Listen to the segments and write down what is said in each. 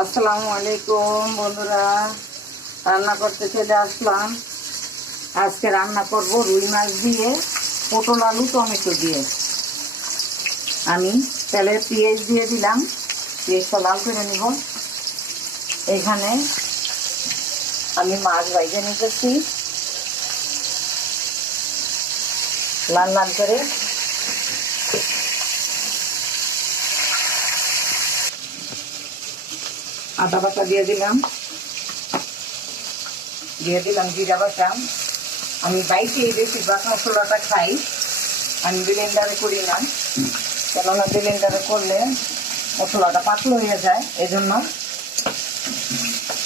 আসসালামু আলাইকুম বন্ধুরা, রান্না করতে চলে আসলাম। আজকে রান্না করব রুই মাছ দিয়ে, পটল আলু টমেটো দিয়ে। আমি তেলে পেঁয়াজ দিয়ে দিলাম, পেঁয়াজটা লাল করে নিব। এখানে আমি মাছ ভেজে নিতেছি লাল লাল করে। আদা বাটা দিয়ে দিলাম জিরা বাটা। আমি বাইকে বেশিরভাগ মশলাটা খাই, আমি ব্লেন্ডারে করি না, কেননা ব্লেন্ডারে করলে মশলাটা পাতলা হয়ে যায়, এজন্য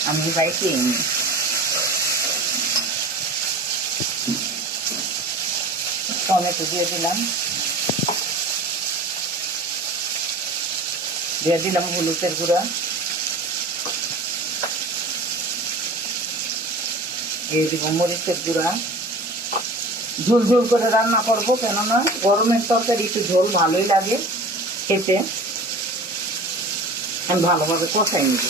আমি বাইকে নিই। টমেটো দিয়ে দিলাম হলুদের গুঁড়া, দিয়ে দিব মরিচের গুঁড়া। ঝোল ঝোল করে রান্না করবো, কেননা গরমের তরকারি একটু ঝোল ভালোই লাগে খেতে। আমি ভালোভাবে কষাই নিব।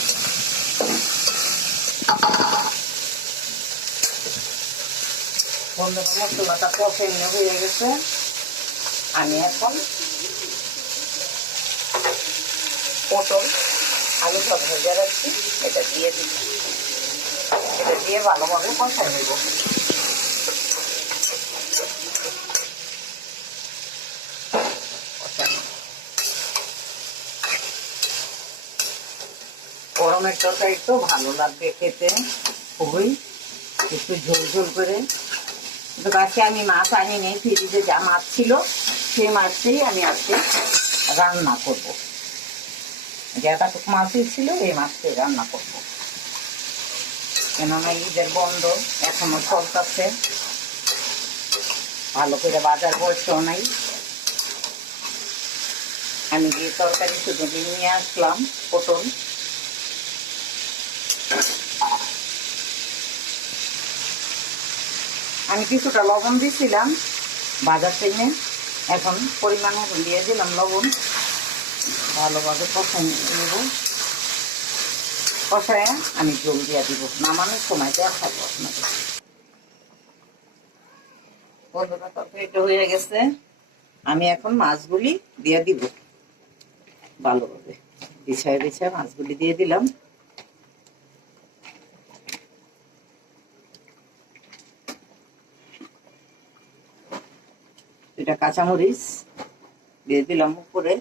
মশলাটা কষাই নিয়ে হয়ে গেছে। আমি এখন পটল আলু সব ভেজে রাখছি, এটা দিয়ে দিব। এটা দিয়ে ভালোভাবে কষাই নেব। গরমের তরকারি তো ভালো লাগবে খেতে, খুবই একটু ঝোল ঝোল করে। আজকে আমি মাছ আনি নেই, ফ্রিজে যা মাছ ছিল সেই মাছটাই আমি আজকে রান্না করবো। যেটা মাছই ছিল এই মাছটাই রান্না করব, কেননা ঈদের বন্ধ এখনো চলতেছে, ভালো করে বাজার বসেও নাই। আমি যে তরকারি শুধু নিয়ে আসলাম পটল। আমি কিছুটা লবণ দিয়েছিলাম বাজার থেকে, এখন পরিমাণ মতো দিয়ে দিলাম লবণ। ভালোভাবে কষাই নেব। কষায় আমি জল দিয়ে দিব, নামানোর সময় দেওয়া থাকবো আপনাদের। বন্ধুরা তরকারিটা হয়ে গেছে, আমি এখন মাছগুলি দিয়ে দিব। ভালোভাবে বিছায় বিছায় মাছগুলি দিয়ে দিলাম। এটা কাঁচামরিচ দিয়ে দিলাম উপরে।